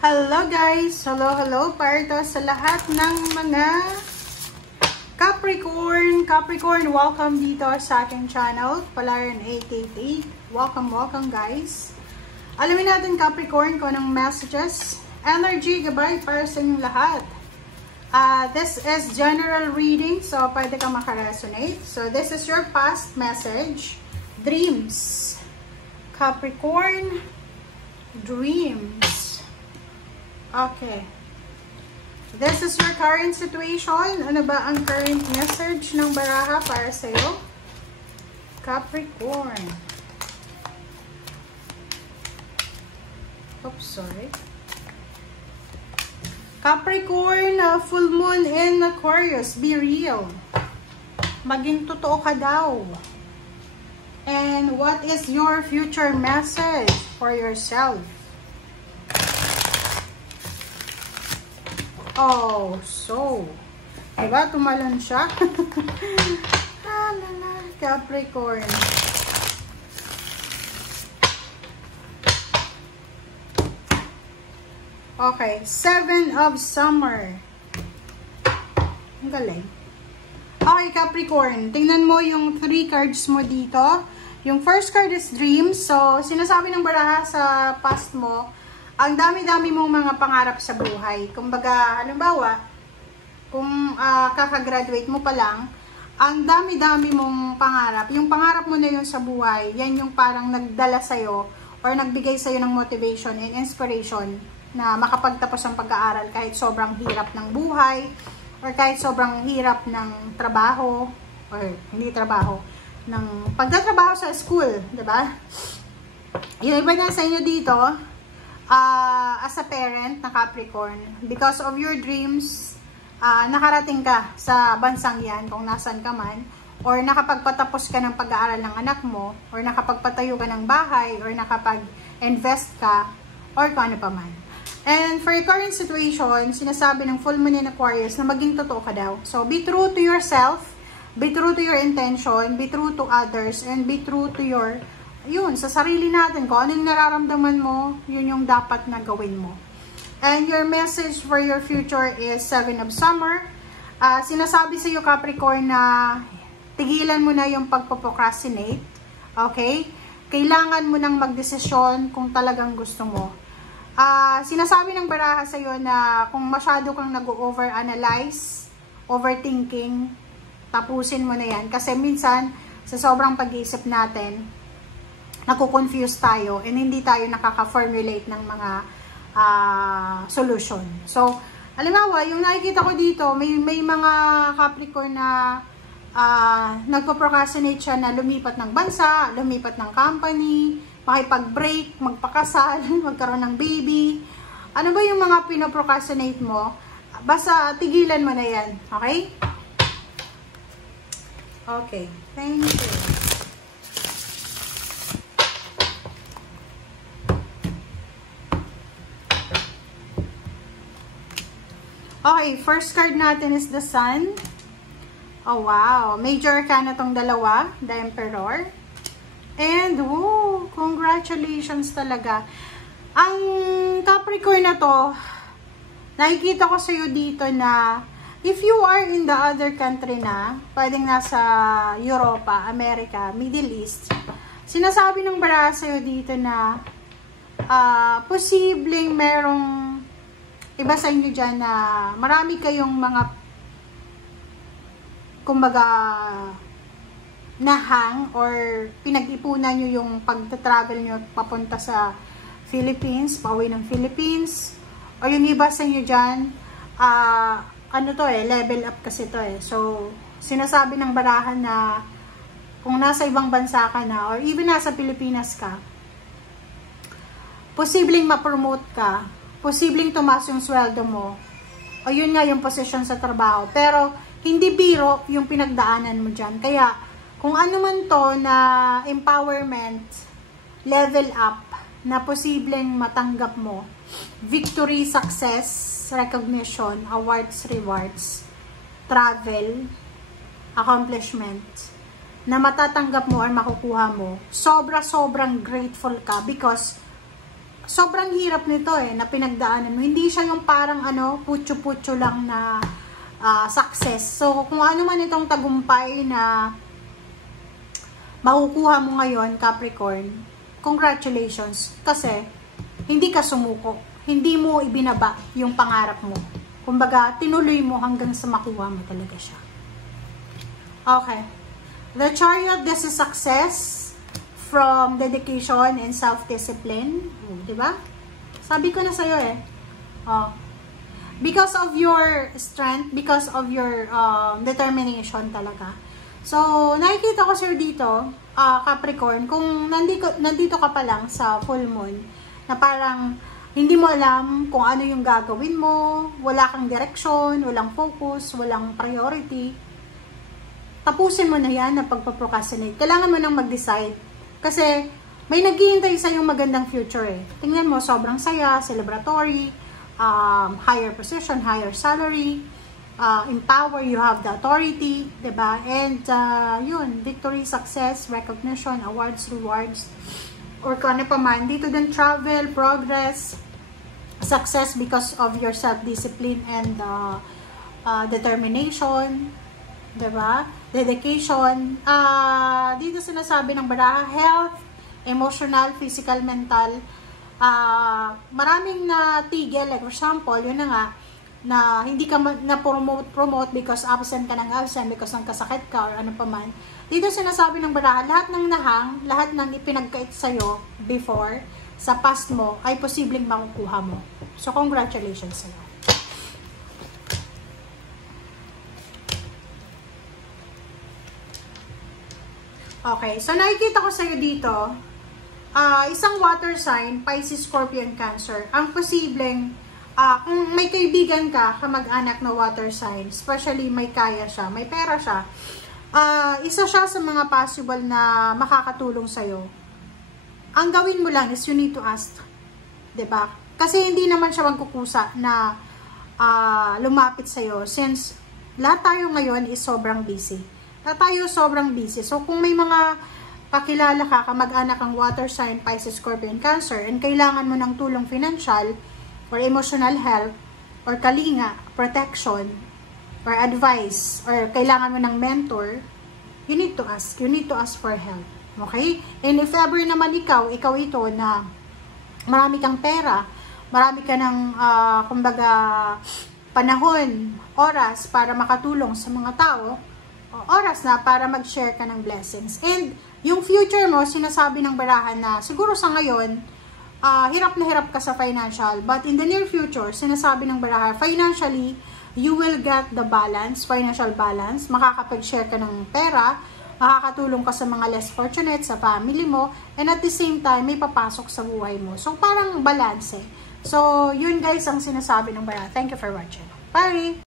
Hello guys! Hello para to sa lahat ng mga Capricorn, welcome dito sa aking channel, Palaran AKT. Welcome guys. Alamin natin Capricorn kung anong messages, energy, gabay para sa inyong lahat. This is general reading, so pwede ka makaresonate. So this is your past message, dreams. Capricorn, dreams. Okay. This is your current situation. Ano ba ang current message ng baraha para sa'yo? Capricorn. Oops, sorry. Capricorn, full moon in Aquarius. Be real. Maging totoo ka daw. And what is your future message for yourself? Oh, so, diba? Tumalon siya. Capricorn. Okay, 7 of Summer. Ang galing. Okay, Capricorn. Tingnan mo yung 3 cards mo dito. Yung first card is Dreams. So, sinasabi ng baraha sa past mo, ang dami-dami mong mga pangarap sa buhay. Kumbaga, halimbawa, kung kakagraduate mo pa lang, ang dami-dami mong pangarap. Yung pangarap mo na yun sa buhay, yan yung parang nagdala sa'yo or nagbigay sa'yo ng motivation and inspiration na makapagtapos ang pag-aaral kahit sobrang hirap ng buhay or kahit sobrang hirap ng trabaho or hindi trabaho, ng pagtatrabaho sa school, diba? Yung iba na sa inyo dito, as a parent na Capricorn, because of your dreams, nakarating ka sa bansang yan, kung nasan ka man, or nakapagpatapos ka ng pag-aaral ng anak mo, or nakapagpatayo ka ng bahay, or nakapag-invest ka, or kung ano pa man. And for your current situation, sinasabi ng full moon in Aquarius na maging totoo ka daw. So, be true to yourself, be true to your intention, be true to others, and be true to your sa sarili natin, kung anong nararamdaman mo, yun yung dapat na gawin mo. And your message for your future is 7 of Summer. Sinasabi sa iyo, Capricorn, na tigilan mo na yung pagpo-procrastinate. Okay? Kailangan mo nang magdesisyon kung talagang gusto mo. Sinasabi ng baraha sa iyo na kung masyado kang nag-overanalyze, overthinking, tapusin mo na yan. Kasi minsan, sa sobrang pag-iisip natin, nakukonfuse tayo and hindi tayo nakaka-formulate ng mga solution. So, halimbawa, yung nakikita ko dito, may mga Capricorn na nagpo-procrastinate siya na lumipat ng bansa, lumipat ng company, makipag-break, magpakasal, magkaroon ng baby. Ano ba yung mga pinoprocrastinate mo? Basta tigilan mo na yan. Okay? Okay. Thank you. Okay, first card natin is the Sun. Oh, wow. Major Arcana tong dalawa, the Emperor. And, woo, congratulations talaga. Ang Capricorn na to, nakikita ko sa'yo dito na if you are in the other country na, pwedeng nasa Europa, America, Middle East, sinasabi ng baraha sa'yo dito na posibleng merong iba sa inyo dyan na marami kayong mga kumbaga nahang or pinag-ipunan nyo yung pag-travel nyo papunta sa Philippines, pauwi ng Philippines, o yung iba sa inyo dyan, ano to level up kasi to So, sinasabi ng barahan na kung nasa ibang bansa ka na or even nasa Pilipinas ka, posibleng ma-promote ka, posibleng tumaas yung sweldo mo, o yun nga yung posisyon sa trabaho, pero hindi biro yung pinagdaanan mo dyan. Kaya, kung ano man to na empowerment, level up, na posibleng matanggap mo, victory, success, recognition, awards, rewards, travel, accomplishment, na matatanggap mo or makukuha mo, sobrang grateful ka because sobrang hirap nito na pinagdaanan mo. Hindi siya yung parang putyo-putyo lang na success. So, kung ano man itong tagumpay na makukuha mo ngayon, Capricorn, congratulations. Kasi, hindi ka sumuko. Hindi mo ibinaba yung pangarap mo. Kumbaga, tinuloy mo hanggang sa makuha mo talaga siya. Okay. The Chariot, this is success from dedication and self-discipline. Diba? Sabi ko na sa'yo because of your strength, because of your determination talaga. So, nakikita ko sir dito, Capricorn, kung nandito ka pa lang sa full moon, na parang hindi mo alam kung ano yung gagawin mo, wala kang direction, walang focus, walang priority, tapusin mo na yan na pagpaprocrastinate. Kailangan mo nang mag-decide. Kasi may naghihintay sa yung magandang future Tingnan mo, sobrang saya, celebratory, higher position, higher salary, in power, you have the authority, diba? And yun, victory, success, recognition, awards, rewards, or kung ano pa man. Dito din travel, progress, success because of your self-discipline and determination, diba? Dedication. Dito sinasabi ng baraha, health, emotional, physical, mental. Maraming natigil, like for example, yun na nga, na hindi ka na-promote because absent ka ng absent, because ng kasakit ka or ano pa man. Dito sinasabi ng baraha, lahat ng nahang, lahat ng ipinagkait sa'yo before, sa past mo, ay posibleng makukuha mo. So, congratulations sa'yo. Okay, so nakikita ko sa'yo dito, isang water sign, Pisces, Scorpion, Cancer. Ang posibleng, kung may kaibigan ka, kamag-anak na water sign, especially may kaya siya, may pera siya, isa siya sa mga possible na makakatulong sa'yo. Ang gawin mo lang is you need to ask. Diba? Kasi hindi naman siya magkukusa na lumapit sa'yo since lahat tayo ngayon is sobrang busy. Tayo sobrang busy. So, kung may mga kakilala ka, kamag-anak ang water sign, Pisces, Scorpion, Cancer, and kailangan mo ng tulong financial, or emotional help, or kalinga, protection, or advice, or kailangan mo ng mentor, you need to ask. You need to ask for help. Okay? And if ever naman ikaw ito na marami kang pera, marami ka ng, kumbaga, panahon, oras para makatulong sa mga tao, oras na para mag-share ka ng blessings. And yung future mo, sinasabi ng barahan na siguro sa ngayon, hirap na hirap ka sa financial. But in the near future, sinasabi ng barahan, financially, you will get the balance, financial balance. Makakapag-share ka ng pera, makakatulong ka sa mga less fortunate, sa family mo, and at the same time, may papasok sa buhay mo. So, parang balance So, yun guys ang sinasabi ng barahan. Thank you for watching. Bye!